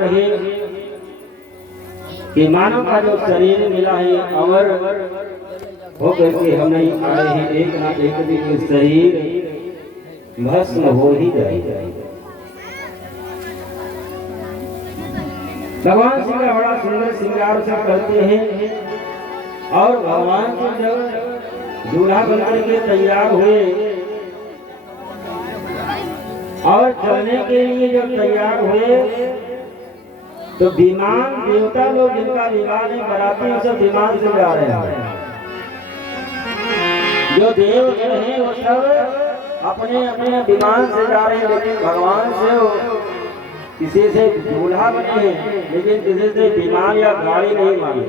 रहे कि मानव का जो शरीर मिला है अमर हो करके हम नहीं आए हैं, एक ना एक दिन शरीर भस्म हो ही जाएगा। भगवान श्री का बड़ा सुंदर श्रृंगार सब करते हैं और भगवान को जब दूल्हा बनकर के तैयार हुए और चलने के लिए जब तैयार हुए तो विमान देवता लोग जिनका विवाह नहीं कराते हैं सब विमान से जा रहे हैं। जो देवगण हैं वो सब अपने अपने विमान से जा रहे हैं, लेकिन भगवान से वो किसी से दूल्हा बने हैं लेकिन किसी से विमान या गाड़ी नहीं मांगे।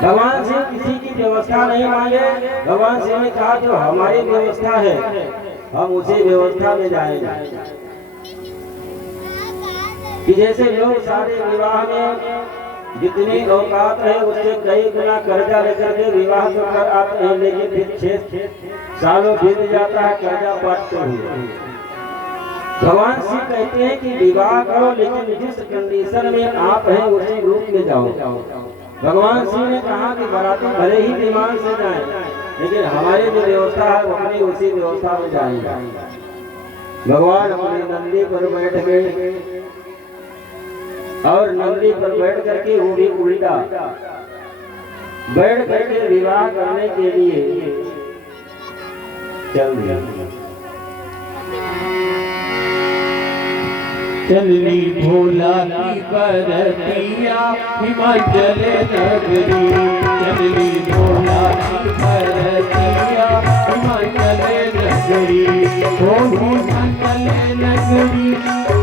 भगवान से किसी की व्यवस्था नहीं मांगे। भगवान से ने कहा जो हमारी व्यवस्था है हम उसी व्यवस्था में जाएंगे। कि जैसे लोग सारे विवाह में जितनी औकात है उससे कई गुना कर्जा लेकर के विवाह तो कर आते हैं, लेकिन फिर 6 सालों बीत जाता है कर्जा बांटते हुए। भगवान श्री कहते हैं कि विवाह करो लेकिन जिस कंडीशन में आप हैं उसी रूप में जाओ। भगवान श्री ने कहा कि बाराती भले ही विमान से जाएं लेकिन हमारी जो व्यवस्था है वो अपनी उसी व्यवस्था में जाएंगे। भगवान अपने नंदी पर बैठ गए और नंदी पर बैठ करके वो भी उल्टा बैठ करके विवाह करने के लिए चल दिया। चलनी भोला की बरतिया हिमाचल नगरी, चलनी भोला की बरतिया हिमाचल नगरी, ओ हिमाचल नगरी,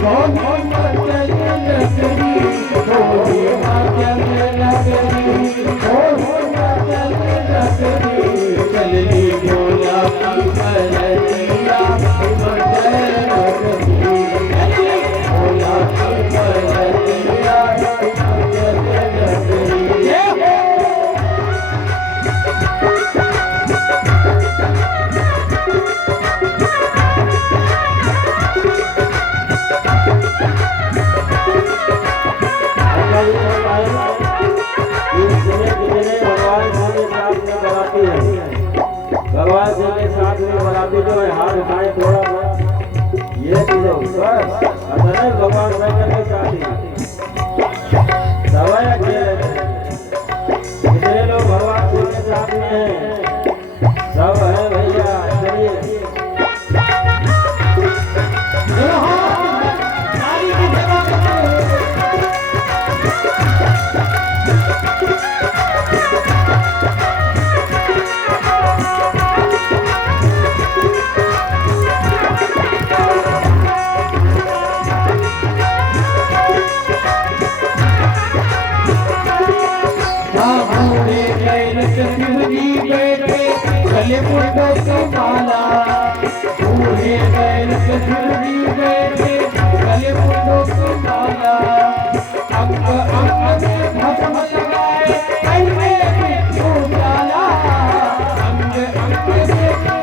ओ हिमाचल नगरी, ओ हिमाचल नगरी, ओ हिमाचल नगरी, चलनी भोला की बरतिया हिमाचल नगरी। भगवान जी के साथ में बराती जो है हाथ उठाए थोड़ा बहुत ये चीजों बस अदर भगवान शंकर के साथ ही सवाई अकेले जितने लोग भगवान जी के साथ में हैं सब है भैया। चलिए गले मुंडों की माला, बूढ़े बैल कजूरी बैठे गले मुंडों की माला, अंग अंग में भस्म लगाए कहीं बिच्छू जाला, अंग अंग में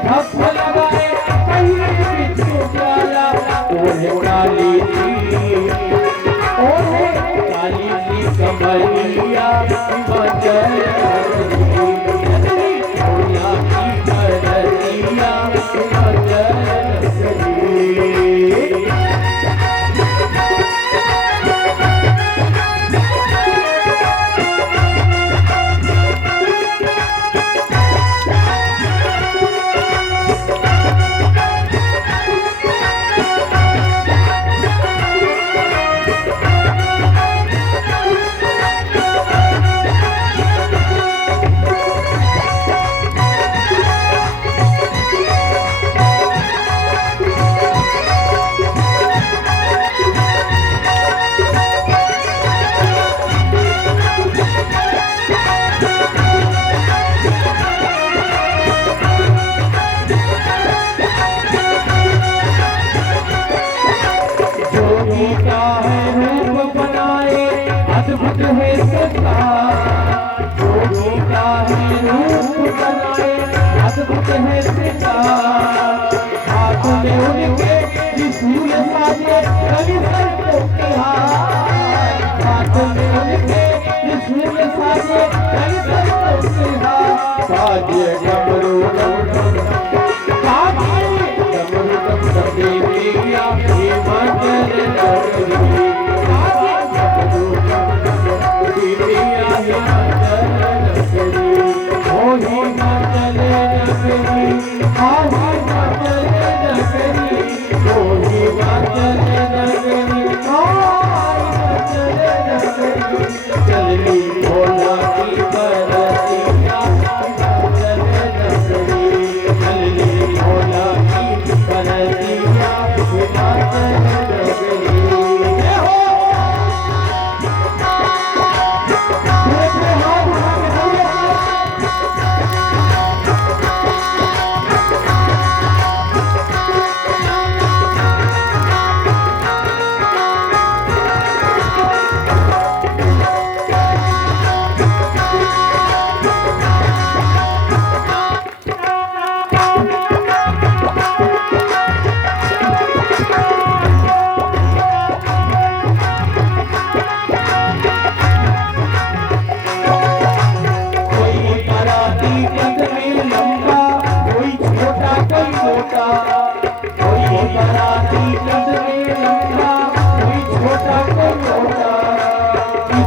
भस्म लगाए कहीं बिच्छू जाला। ओढ़े काली कमरिया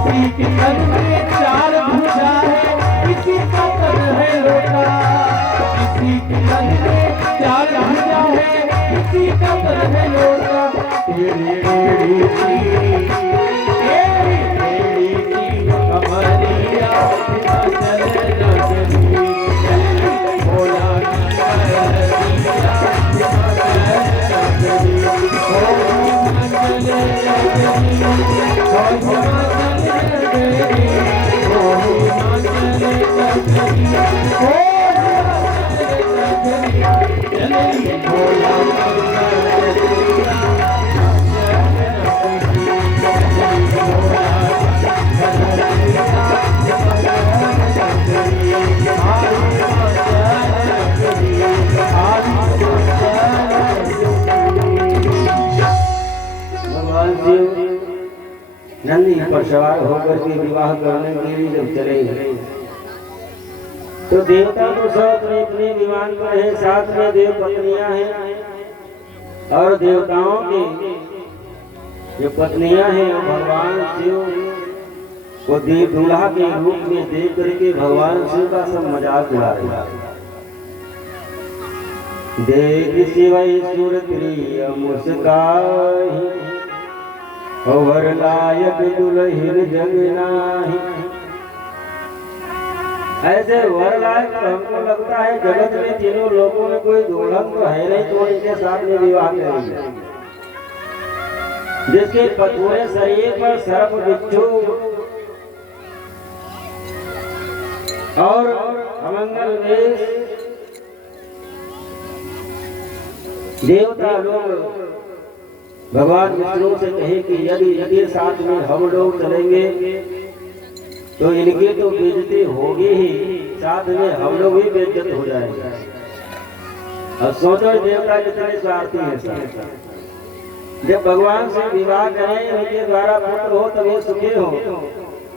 किसी के तन में चार भुजा है, किसी का तन है लोटा। किसी के तन में चार भुजा है, किसी का तन है लोटा। तेरी टेढ़ी सी कमरिया चले नजरी, भोला की कमरिया चले नंदी पर सवार होकर के विवाह करने के लिए जब चले तो देवता तो सब अपने अपने विमान पर है, साथ में देव पत्नियां हैं और देवताओं की जो पत्नियां हैं भगवान शिव को देव दूल्हा के रूप में देख करके भगवान शिव का सब मजाक उड़ा रहे हैं। देख शिवई सुर प्रिय मुस्काही और लायक दुल्हन जग नाही। ऐसे वर लायक तो हमको लगता है जगत में तीनों लोगों में कोई दुल्हन तो है नहीं तो इनके साथ में विवाह करेंगे, जिसके पथुरे शरीर पर सर्प बिच्छू और अमंगल वेश देवता लोग भगवान विष्णु से कहे कि यदि इनके साथ में हम लोग चलेंगे तो इनकी तो बेइज्जती होगी ही, साथ में हम लोग भी बेइज्जत हो जाएंगे। अब सोचो देवता जितने स्वार्थी हैं, जब भगवान से विवाह करें उनके द्वारा पुत्र हो तभी सुखी हो,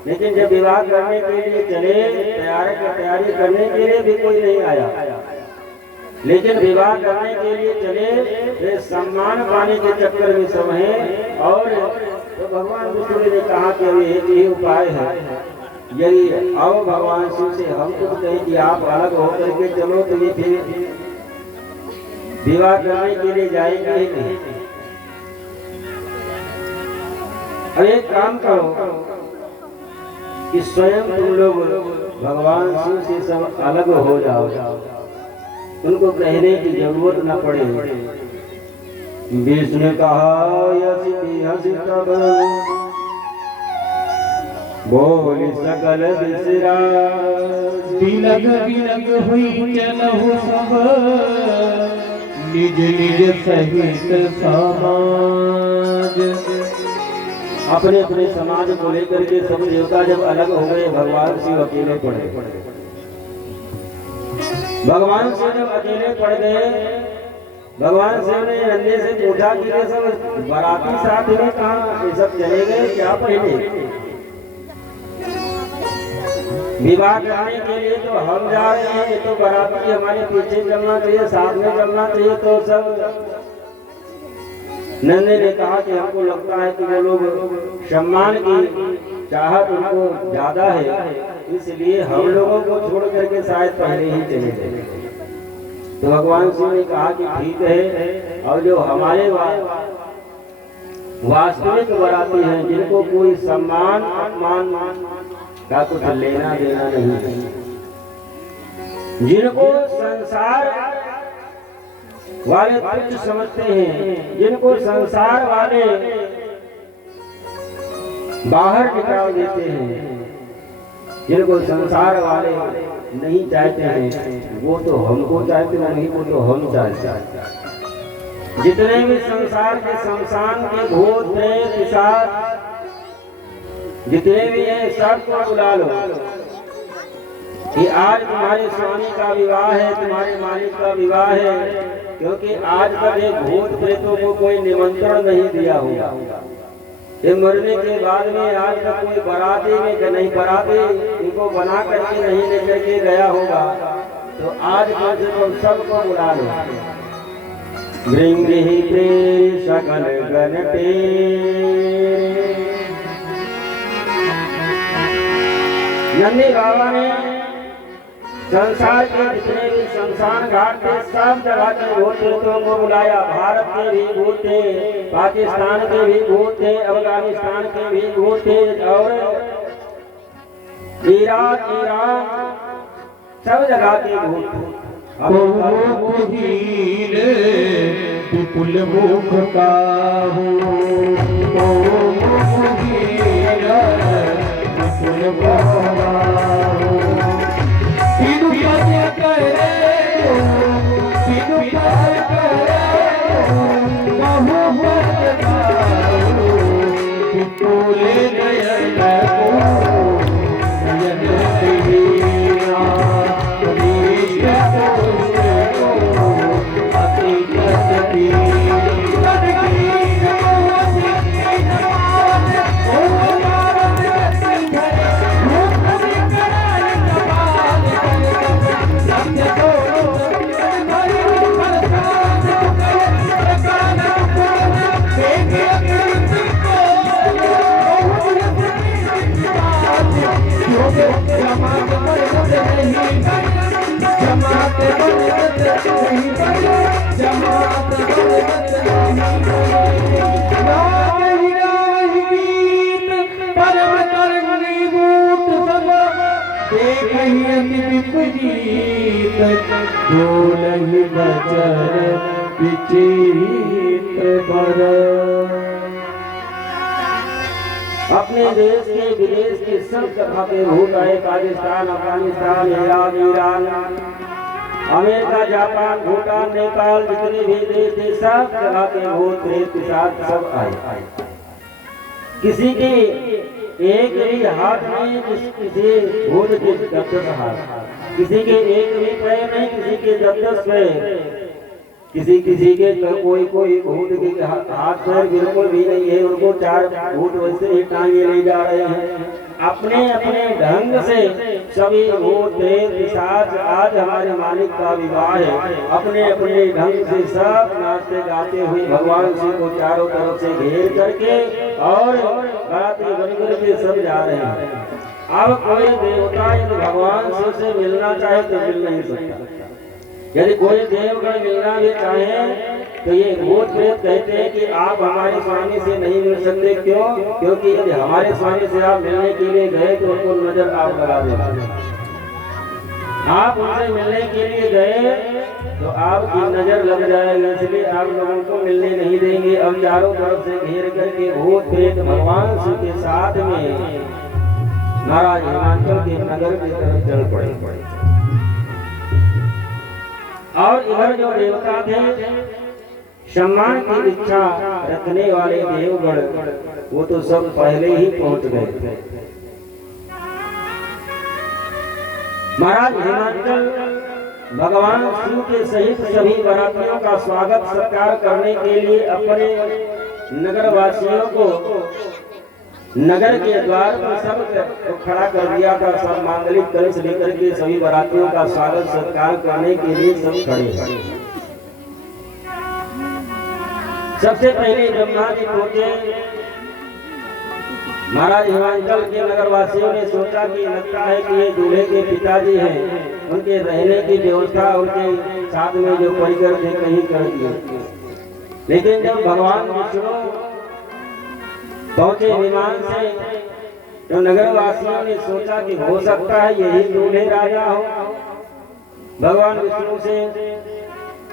लेकिन जब विवाह करने के लिए चले तैयारी करने के लिए भी कोई नहीं आया, लेकिन विवाह करने के लिए चले वे सम्मान पाने के चक्कर में सब हैं। और तो भगवान विष्णु ने कहा कि अभी एक ही उपाय है, यदि आओ भगवान शिव से हम कुछ कहें कि आप अलग होकर के चलो तो ये फिर विवाह करने के लिए जाएंगे ही नहीं। अब एक काम करो कि स्वयं तुम लोग भगवान शिव से सब अलग हो जाओ, उनको कहने की जरूरत न पड़े। विष्णु कहा यसी तब बोली सकल बिसरा, बिलग बिलग हुई चलहु सब निज निज सहित समाज। अपने अपने समाज को लेकर के सब देवता जब अलग हो गए, भगवान शिव अकेले पड़े। भगवान शिव जब अकेले पड़ गए, भगवान शिव ने नंदी से पूछा कि ये सब बाराती साथ में कहाँ, ये सब चले गए क्या पहले? विवाह करने के लिए तो हम जा रहे हैं, ये तो बाराती हमारे पीछे चलना चाहिए, साथ में चलना चाहिए। तो सब नंदी ने कहा कि हमको लगता है कि वो लोग सम्मान की चाहत उनको ज्यादा है, इसलिए हम लोगों को छोड़ करके शायद पहले ही चले गए। तो भगवान शिव ने कहा कि ठीक है, और जो हमारे वास्तविक बाराती हैं, जिनको कोई सम्मान अपमान का कुछ लेना देना नहीं है, जिनको संसार वाले तुच्छ समझते हैं, जिनको संसार वाले बाहर निकाल देते हैं, जिनको संसार वाले नहीं चाहते हैं, वो तो हमको चाहते नहीं, वो तो हम चाहते हैं। जितने भी संसार के शमशान के भूत प्रेत पिशाच जितने भी हैं, सबको बुला लो कि आज तुम्हारे स्वामी का विवाह है, तुम्हारे मालिक का विवाह है, क्योंकि आज तक एक भूत प्रेतों को कोई निमंत्रण नहीं दिया होगा। ये मरने के बाद में आज तक कोई बराती में नहीं, बराती इनको बना करके नहीं लेकर के गया होगा। तो आज कल से तुम सबको बुला लो। भृंगी प्रेम सकल गण नंदी बाबा ने संसार के जितने भी शमशान घाट थे सब जगह के भूत प्रेतों को बुलाया। भारत के भी भूत थे, पाकिस्तान के भी भूत थे, अफगानिस्तान के भी भूत थे और इराक, ईरान सब जगह के भूत थे। विपुल मुख का अपने देश के विदेश के सब जगह के भूत आए। Pakistan, Afghanistan, Iraq, Iran, America, Japan, Bhutan, Nepal जितने भी देश थे सब जगह के भूत प्रेत के साथ सब आए। किसी के एक भी हाथ नहीं, किसी भूत के 10 हाथ, किसी के एक भी पैर नहीं, किसी के 10 पैर, किसी के कोई भूत के हाथ पैर बिल्कुल भी नहीं है, उनको 4 भूत वैसे ही टांगे ले जा रहे हैं। अपने अपने ढंग से सभी भूत प्रेत पिशाच आज हमारे मालिक का विवाह है। अपने अपने ढंग से सब नाचते गाते हुए भगवान शिव को चारों तरफ से घेर करके और गाते बनकर के सब जा रहे हैं। अब कोई देवता यदि भगवान शिव से मिलना चाहे तो मिल नहीं सकता। यदि कोई देवगण मिलना भी चाहे तो ये भूत प्रेत कहते हैं कि आप हमारे स्वामी से नहीं मिल सकते। क्यों? क्योंकि यदि हमारे स्वामी से आप मिलने के लिए गए तो उनको नजर आप लगा देंगे। आप उनसे मिलने के लिए गए तो आपकी नजर लग जाएगी, इसलिए आप लोगों को मिलने नहीं देंगे। अब चारों तरफ से घेर करके भूत प्रेत भगवान शिव के साथ में महाराज हिमाचल के नगर की तरफ चल पड़े। और इधर जो देवता थे सम्मान की इच्छा रखने वाले देवगण वो तो सब पहले ही पहुंच गए थे। महाराज हिमाचल भगवान शिव के सहित सभी बारातियों का स्वागत सत्कार करने के लिए अपने नगर वासियों को नगर के द्वार पर सब खड़ा कर दिया था। सब मांगलिक कलश लेकर के सभी बारातियों का स्वागत सत्कार करने के लिए सब खड़े। सबसे पहले ब्रह्मा जी पहुंचे। महाराज हिमाचल के नगर वासियों ने सोचा कि लगता है कि ये दूल्हे के पिताजी हैं, उनके रहने की व्यवस्था उनके साथ में जो परिकर थे कहीं कर दिए। लेकिन जब भगवान विष्णु पहुंचे विमान से तो नगर वासियों ने सोचा कि हो सकता है यही दूल्हे राजा हो। भगवान विष्णु से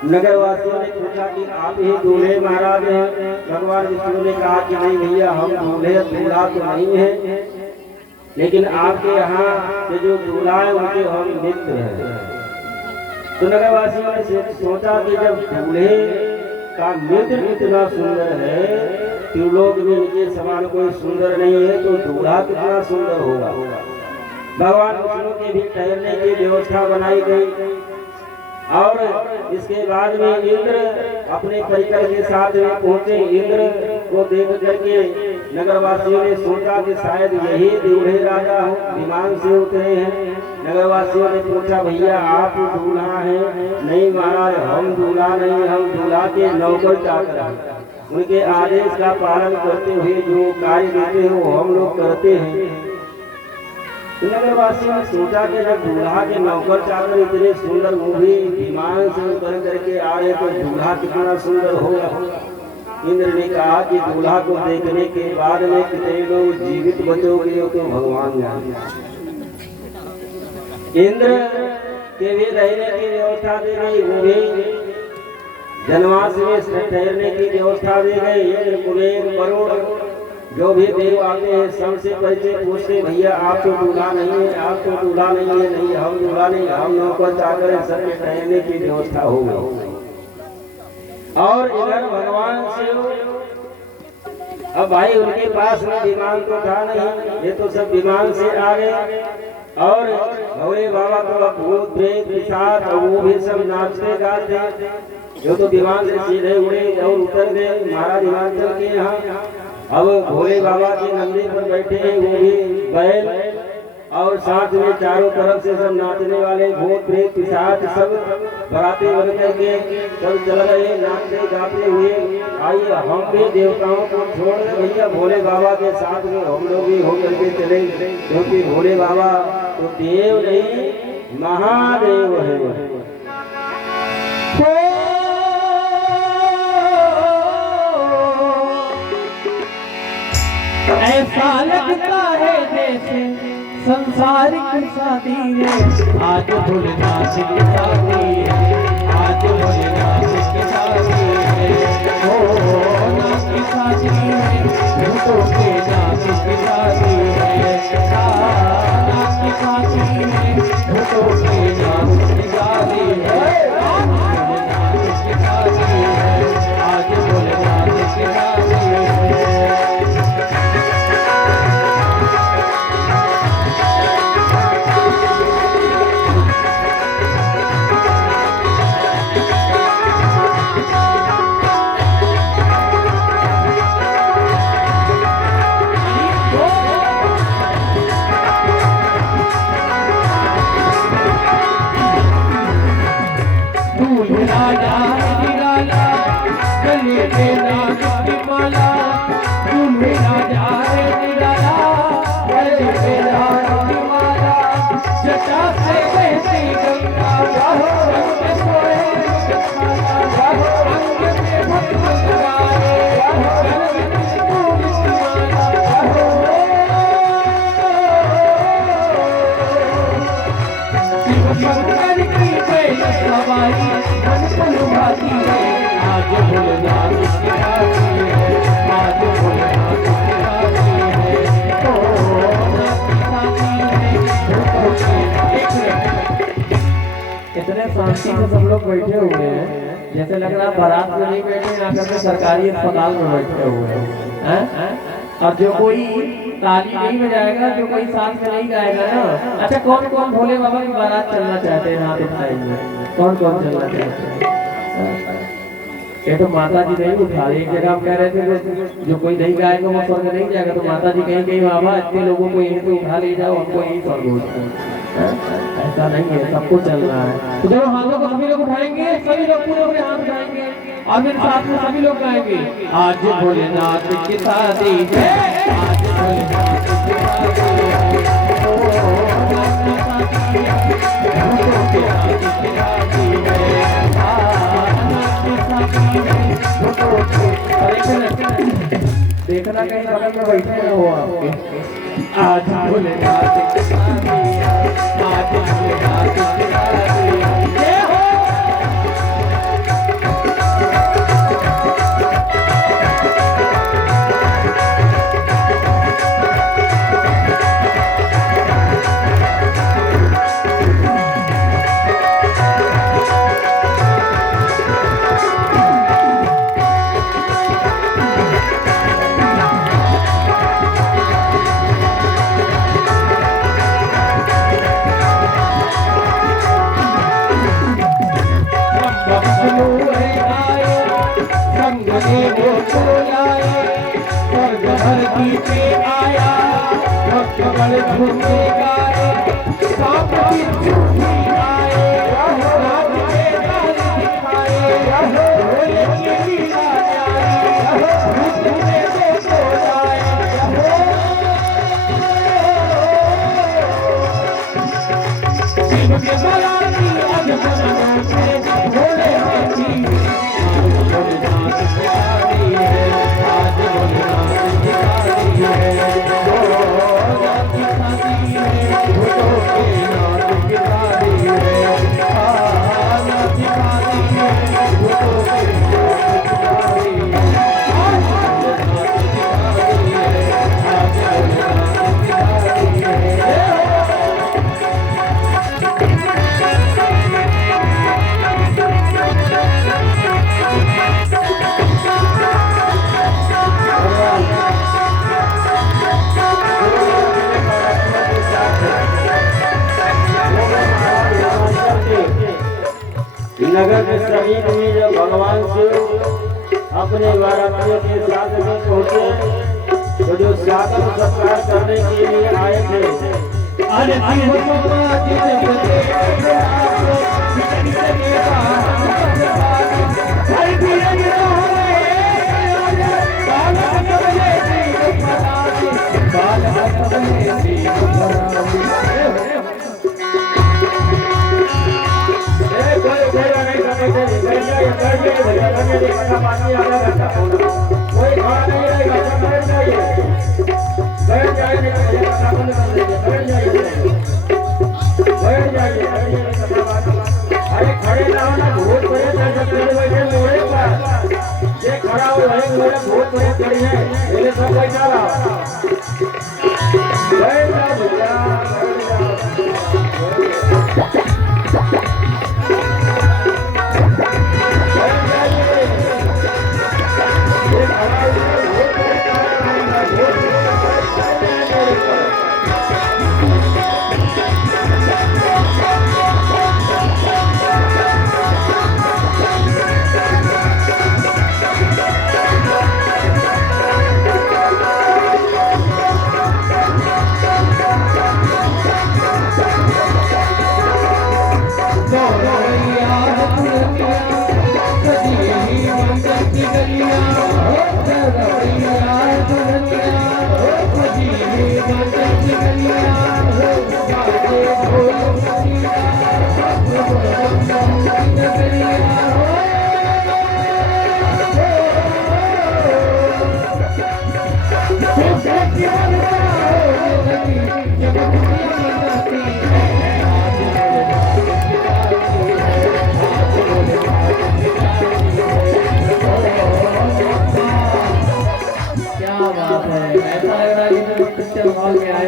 नगर वासियों ने पूछा कि आप ही दूल्हे महाराज हैं। भगवान विष्णु ने कहा कि नहीं भैया, हम दूल्हा तो नहीं है, लेकिन आपके यहाँ के जो दूल्हा है उनके हम मित्र हैं। तो नगर वासियों ने सोचा कि जब दूल्हे का मित्र इतना सुंदर है, त्रिलोक में इनके समान कोई सुंदर नहीं है, तो दूल्हा कितना सुंदर होगा। भगवान विष्णु के भी ठहरने की व्यवस्था बनाई गई। और इसके बाद में इंद्र अपने परिकर के साथ में पहुंचे। इंद्र को देख करके नगरवासियों ने सोचा कि शायद यही दूल्हे राजा हो। विमान से उतरे हैं। नगरवासियों ने पूछा, भैया आप दूल्हा हैं? नहीं महाराज, हम दूल्हा नहीं, हम दूल्हा के नौकर चाकर हैं। उनके आदेश का पालन करते हुए जो कार्य देते हैं वो हम लोग करते हैं। नगरवासियों ने सोचा कि जब दूल्हा के नौकर चाकर इतने सुंदर मूवी विमान से उतर करके आ रहे तो दूल्हा कितना सुंदर होगा। इंद्र ने कहा कि दूल्हा को देखने के बाद में कितने लोग जीवित बचोगे तो भगवान जाने। इंद्र के भी रहने की व्यवस्था दी गई, वो भी जनवास में ठहरने की व्यवस्था दी गई। इंद्र कुबेर वरुण जो भी देव आते हैं सबसे परिचय पूछते, भैया आप तो दूल्हा नहीं है, आप तो दूल्हा नहीं है। नहीं हम दूल्हा नहीं, हम नौकर चाकर सब में ठहरने की व्यवस्था हो गई। और इधर भगवान शिव, अब भाई उनके पास में विमान तो था नहीं, ये तो सब विमान से आ गए। और भोले बाबा तो भूत प्रेत पिशाच वो भी सब नाचते गाते, जो तो विमान से सीधे उड़े और उतर गए महाराज हिमाचल के यहाँ। अब भोले बाबा के नंदी पर बैठे हैं वो भी बैल, और साथ में चारों तरफ से सब नाचने वाले भूत प्रेत पिशाच सब बराती बन करके सब चल रहे नाचते गाते हुए। आइए हम भी देवताओं को छोड़ दे भैया, भोले बाबा के साथ में हम लोग भी होकर के चले, क्योंकि भोले बाबा तो देव नहीं महादेव है। ऐसा लगता है जैसे संसारिक शादी है, आज भोलेनाथ की शादी है, आज भोलेनाथ की शादी है। ओ नाथ की शादी है, भूतों के नाथ की शादी है, नाथ की शादी है, भूतों के नाथ की शादी है, भोलेनाथ की शादी है, आज भोलेनाथ की शादी है। इतने शांति से सब लोग बैठे हुए हैं, जैसे लग रहा बारात में नहीं बैठे, आकर के सरकारी अस्पताल में बैठे हुए हैं। और जो कोई ताली नहीं बजाएगा, जो कोई साथ में नहीं गाएगा ना। अच्छा, कौन कौन भोले बाबा की बारात चलना चाहते हैं? हाथ उठाएंगे। कौन कौन चलना चाहते हैं? ये तो माता जी नहीं उठा रही। एक जगह हम कह रहे थे जो कोई नहीं गाएगा वो स्वर्ग नहीं जाएगा, तो माता जी कहीं बाबा इतने लोगों को यहीं से उठा ले जाओ, हमको यही स्वर्ग होता है। ऐसा नहीं है, सबको चलना है। तो जब हाथों को सभी लोग उठाएंगे, सभी लोग पूरे अपने हाथ उठाएंगे और फिर साथ में सभी लोग गाएंगे, आज भोलेनाथ की शादी है, आज भोलेनाथ की शादी है, ओ नाथ की शादी है, भूतों के नाथ की शादी है, नाथ की शादी है, भूतों के। देखना कहीं बगल में बैठे न हो आपके। आज भोलेनाथ की शादी है, आज भोलेनाथ की शादी है, हो। धरती पे आया भक्त बल घूमने गाए, सांप की झूठी आए, रात के तारे दिखाए, भोले की लीला न्यारी, भूत प्रेतों को लाए, के बराती आज बनों से भोले बेटी भोलेनाथ की शादी है आज भोलेनाथ की शादी है भोलेनाथ की शादी है भोलों के नाथ की शादी है नाथ की शादी है भोलों के नाथ की शादी है आज भोलेनाथ की शादी है आज भोलेनाथ की शादी है। नगर में शहीद हुए जब भगवान शिव अपने बारातियों के साथ में पहुंचे तो जो स्वागत सत्कार करने के लिए आए थे अरे कोई खड़ा नहीं रहेगा, सब बैठ जाइए, बैठ जाइए, अरे खड़े ना हो ना, भूत प्रेत बैठे मोड़े पर ये खड़ा हो रहे मोड़े भूत प्रेत खड़ी है, ये सब बैठा रहा, बैठ जाओ भैया,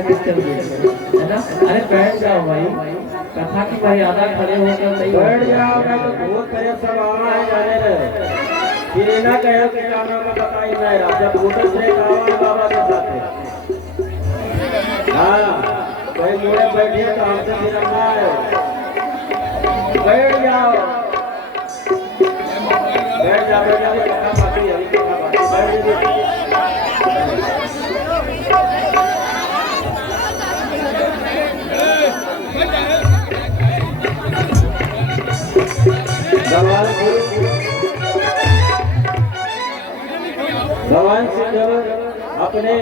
है ना। अरे बैठ जाओ भाई, कथा की मर्यादा खड़े होकर नहीं बैठ जाओ, ना तो भूत करे सब आवा है जाने रहे, फिर ना कहो कि कानों में बताई नहीं रहा, जब भूत से कावन बाबा के साथ हाँ कोई मोड़े बैठिए तो हमसे फिर ना है, बैठ जाओ, बैठ जाओ, बैठ जाओ, कथा बाकी है, कथा बाकी बैठ जाओ। भगवान से जब अपने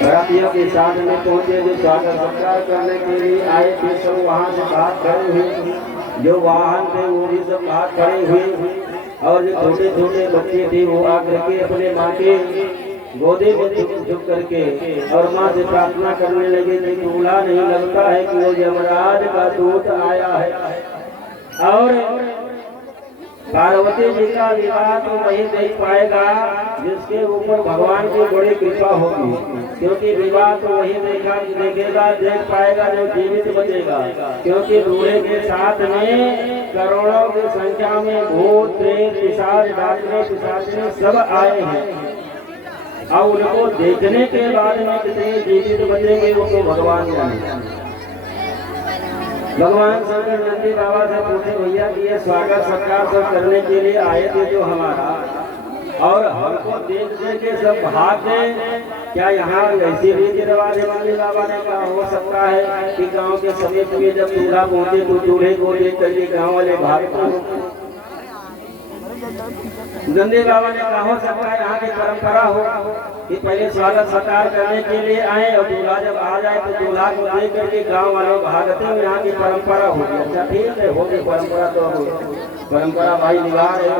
बरातियों के साथ में पहुंचे, जो स्वागत सत्कार करने के लिए आए थे, सब वहां से बाहर खड़े हुए, जो वाहन थे वो भी सब बाहर खड़े हुए, और जो छोटे छोटे बच्चे थे वो आकर के अपने माँ के गोदे में झुक करके और माँ से प्रार्थना करने लगे थे कि बुरा नहीं लगता है कि वो यमराज का दूत आया है, और पार्वती जी का विवाह तो वही देख पाएगा जिसके ऊपर भगवान की बड़ी कृपा होगी, क्योंकि विवाह तो वही देखेगा देख पाएगा जो जीवित बचेगा, क्योंकि बूढ़े के साथ में करोड़ों की संख्या में भूत प्रेत पिशाच डाकने पिशाचिनी सब आए हैं, और उनको देखने के बाद में कितने जीवित बचेंगे वो तो भगवान जाने। भगवान शंकर नंदी बाबा से पूछे, भैया कि ये स्वागत सत्कार सब करने के लिए आए थे जो हमारा, और हमको देख के सब भागे, क्या यहाँ ऐसी रीति रिवाज नंदी बाबा ने कहा हो सकता है कि गांव के समीप में जब चूल्हा पहुंचे तो चूल्हे को देख करके गाँव वाले भागते हो? नंदी बाबा ने कहा हो सकता है यहाँ की परंपरा हो, कि पहले स्वागत सत्कार करने के लिए आए और दूल्हा जब आ जाए तो दूल्हा को देख करके गांव वाले भागते हुए यहाँ की परंपरा होगी। अच्छा ठीक है, होगी परंपरा तो परंपरा भाई निभा रहे हो।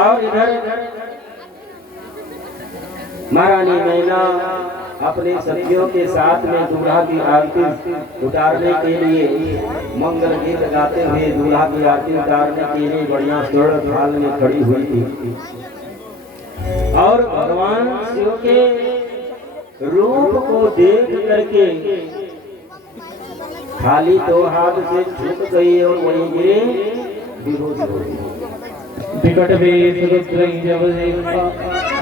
और इधर महारानी मैना अपने सखियों के साथ में दूल्हा की आरती उतारने के लिए मंगल गीत गाते हुए दूल्हा की आरती उतारने के लिए बढ़िया स्वर्ण थाल में खड़ी हुई थी। और भगवान शिव के रूप को देख करके खाली दो हाथ से झुक गई और वहीं गिरे बेहोश हो गई। विकट वेश रुद्रई जब देखा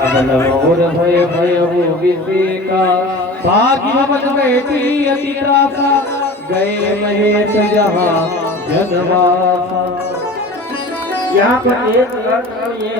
अगल और भय भय हो विसेका भाग्य भवन में थी अति त्रासा गए महेश जहाँ जनवासा। यहाँ पर एक अर्थ ये